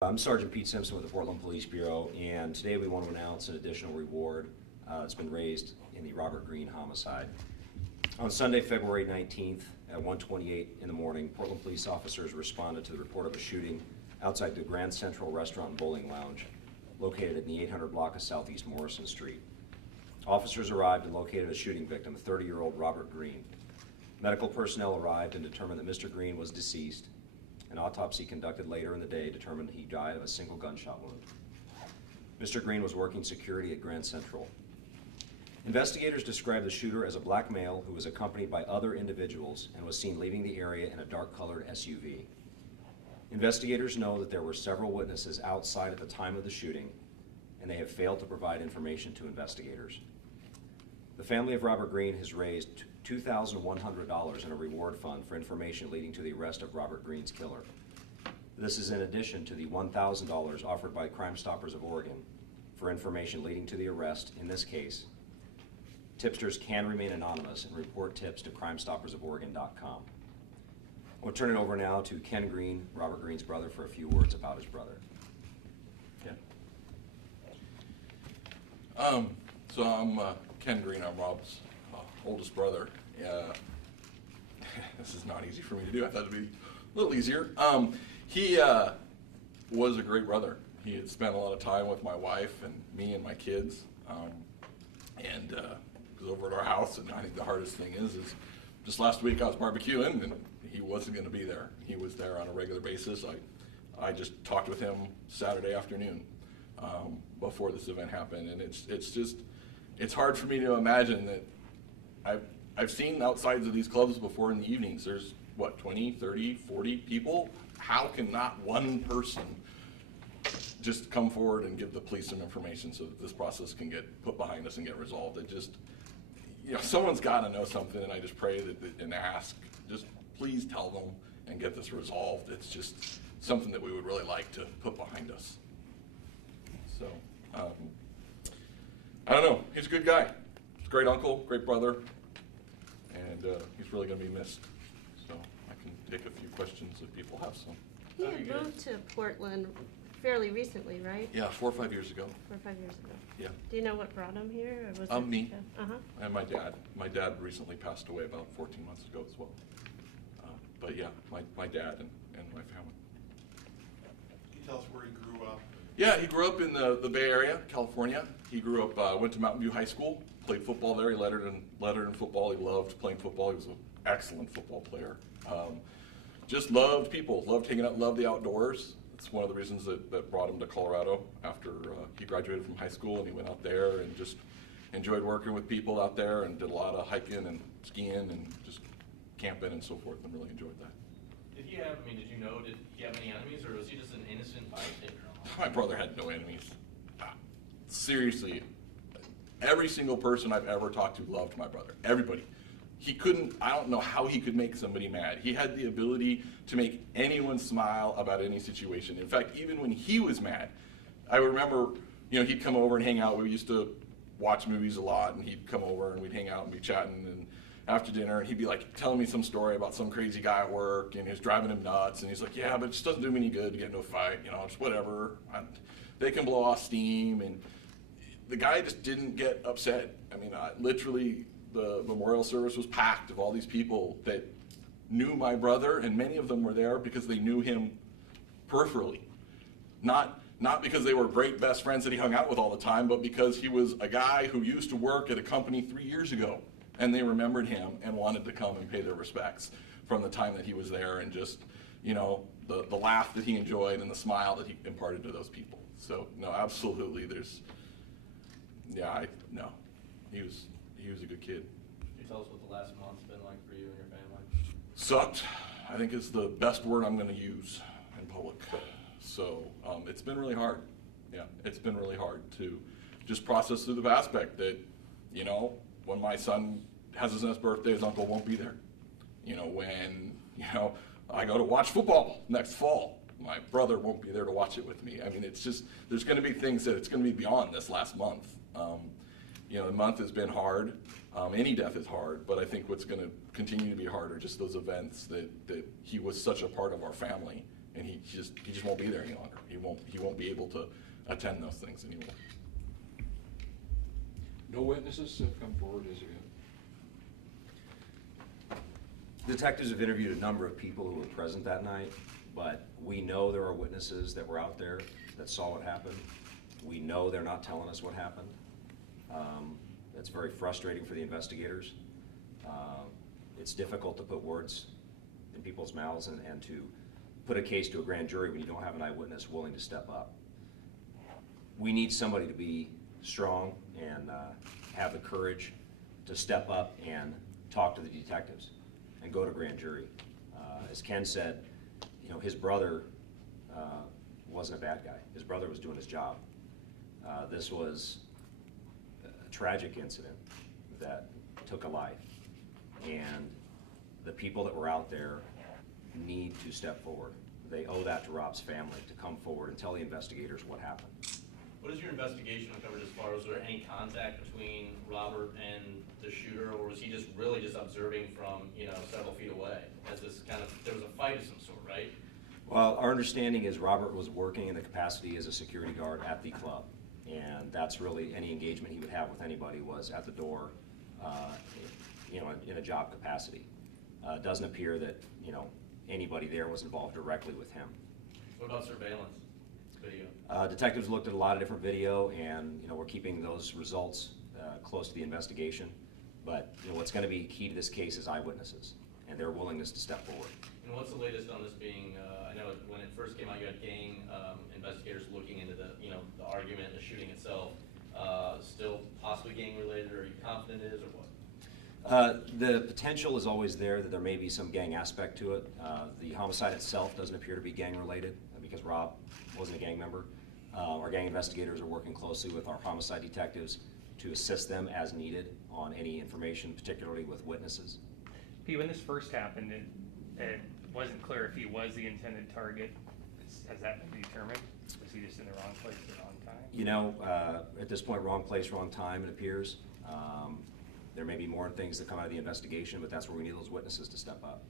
I'm Sergeant Pete Simpson with the Portland Police Bureau, and today we want to announce an additional reward that's been raised in the Robert Greene homicide. On Sunday, February 19th at 1:28 in the morning, Portland police officers responded to the report of a shooting outside the Grand Central Restaurant and Bowling Lounge, located in the 800 block of Southeast Morrison Street. Officers arrived and located a shooting victim, 30-year-old Robert Greene. Medical personnel arrived and determined that Mr. Greene was deceased. An autopsy conducted later in the day determined he died of a single gunshot wound. Mr. Greene was working security at Grand Central. Investigators described the shooter as a black male who was accompanied by other individuals and was seen leaving the area in a dark-colored SUV. Investigators know that there were several witnesses outside at the time of the shooting, and they have failed to provide information to investigators. The family of Robert Greene has raised $2,100 in a reward fund for information leading to the arrest of Robert Greene's killer. This is in addition to the $1,000 offered by Crime Stoppers of Oregon for information leading to the arrest. In this case, tipsters can remain anonymous and report tips to crimestoppersoforegon.com. We'll turn it over now to Ken Greene, Robert Greene's brother, for a few words about his brother. Ken. So I'm Ken Greene. I'm Rob's oldest brother. This is not easy for me to do. I thought it'd be a little easier. He was a great brother. He had spent a lot of time with my wife and me and my kids, and was over at our house. And I think the hardest thing is just last week I was barbecuing and he wasn't going to be there. He was there on a regular basis. I just talked with him Saturday afternoon before this event happened, and it's hard for me to imagine that I've seen outsides of these clubs before in the evenings. There's, what, 20, 30, 40 people? How can not one person just come forward and give the police some information so that this process can get put behind us and get resolved? It just, someone's got to know something, and I just pray and ask, just please tell them and get this resolved. It's just something that we would really like to put behind us. So, I don't know. He's a good guy. He's a great uncle, great brother. And he's really going to be missed. So I can take a few questions if people have some. He had moved to Portland fairly recently, right? Yeah, 4 or 5 years ago. 4 or 5 years ago. Yeah. Do you know what brought him here? Or was it me. Uh-huh. And my dad. My dad recently passed away about 14 months ago as well. But yeah, my dad and my family. Can you tell us where he grew up? Yeah, he grew up in the Bay Area, California. He grew up, went to Mountain View High School, played football there. He lettered in football. He loved playing football. He was an excellent football player. Just loved people, loved hanging out, loved the outdoors. It's one of the reasons that brought him to Colorado after he graduated from high school, and he went out there and just enjoyed working with people out there and did a lot of hiking and skiing and just camping and so forth, and really enjoyed that. Did he have any enemies, or was he just an innocent bystander? My brother had no enemies. Seriously, every single person I've ever talked to loved my brother. Everybody. I don't know how he could make somebody mad. He had the ability to make anyone smile about any situation. In fact, even when he was mad, I remember, he'd come over and hang out. We used to watch movies a lot, and he'd come over and we'd hang out and be chatting, and after dinner, and he'd be like telling me some story about some crazy guy at work, and he was driving him nuts, and he's like, yeah, but it just doesn't do me any good to get into a fight, just whatever. They can blow off steam, and the guy just didn't get upset. I mean, literally, the memorial service was packed of all these people that knew my brother, and many of them were there because they knew him peripherally. Not because they were great best friends that he hung out with all the time, but because he was a guy who used to work at a company 3 years ago. And they remembered him and wanted to come and pay their respects from the time that he was there, and just, the laugh that he enjoyed and the smile that he imparted to those people. So, no, absolutely, he was a good kid. Can you tell us what the last month's been like for you and your family? Sucked, I think, is the best word I'm going to use in public. So, it's been really hard. Yeah, it's been really hard to just process through the aspect that, when my son has his next birthday, his uncle won't be there. When, I go to watch football next fall, my brother won't be there to watch it with me. I mean, it's just, there's going to be things that it's going to be beyond this last month. The month has been hard. Any death is hard, but I think what's going to continue to be hard are just those events that he was such a part of our family and he just won't be there any longer. He won't be able to attend those things anymore. No witnesses have come forward as yet. Detectives have interviewed a number of people who were present that night, but we know there are witnesses that were out there that saw what happened. We know they're not telling us what happened. It's very frustrating for the investigators. It's difficult to put words in people's mouths and to put a case to a grand jury when you don't have an eyewitness willing to step up. We need somebody to be strong and have the courage to step up and talk to the detectives and go to grand jury. As Ken said, you know, his brother wasn't a bad guy. His brother was doing his job. This was a tragic incident that took a life, and the people that were out there need to step forward. They owe that to Rob's family to come forward and tell the investigators what happened. What has your investigation uncovered as far as, was there any contact between Robert and the shooter, or was he just really just observing from, you know, several feet away? As this kind of, there was a fight of some sort, right? Well, our understanding is Robert was working in the capacity as a security guard at the club, and that's really any engagement he would have with anybody was at the door, you know, in a job capacity. It doesn't appear that, you know, anybody there was involved directly with him. What about surveillance video? Detectives looked at a lot of different video, and, you know, we're keeping those results close to the investigation. But, you know, what's going to be key to this case is eyewitnesses and their willingness to step forward. And what's the latest on this being, I know when it first came out, you had gang investigators looking into the, you know, the argument, the shooting itself, still possibly gang related, or are you confident it is, or what? The potential is always there that there may be some gang aspect to it. The homicide itself doesn't appear to be gang related because Rob wasn't a gang member. Our gang investigators are working closely with our homicide detectives to assist them as needed on any information, particularly with witnesses. Pete, when this first happened, it wasn't clear if he was the intended target. Has that been determined? Was he just in the wrong place at the wrong time? You know, at this point, wrong place, wrong time, it appears. There may be more things that come out of the investigation, but that's where we need those witnesses to step up.